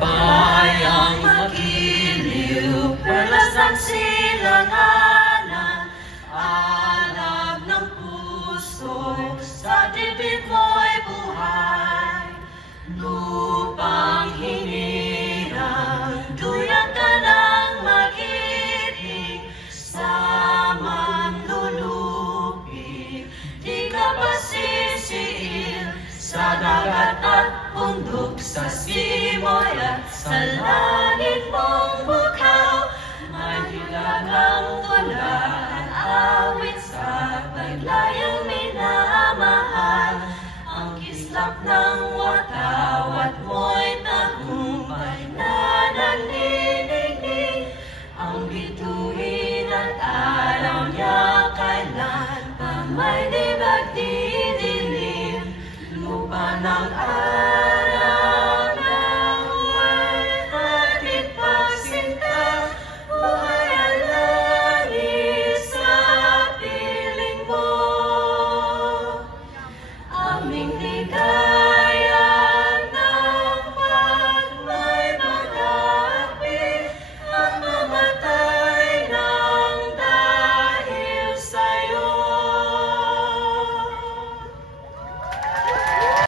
bayang magiliw, perlas ng silanganan, alab ng puso, sa dibdib mo'y buhay. Lupang hinirang, duyan ka ng mag-ibig, sa manlulupi, di ka pasisiil, sa dagat at bundok, sa simoy at sa langit mong bukaw. May hilagang tula at awit sa paglayang minamahal, ang kislap ng watawat mo'y tagumpay na nanginginig, ang bituin at araw niya kailan pa may di magdidilim, lupa ng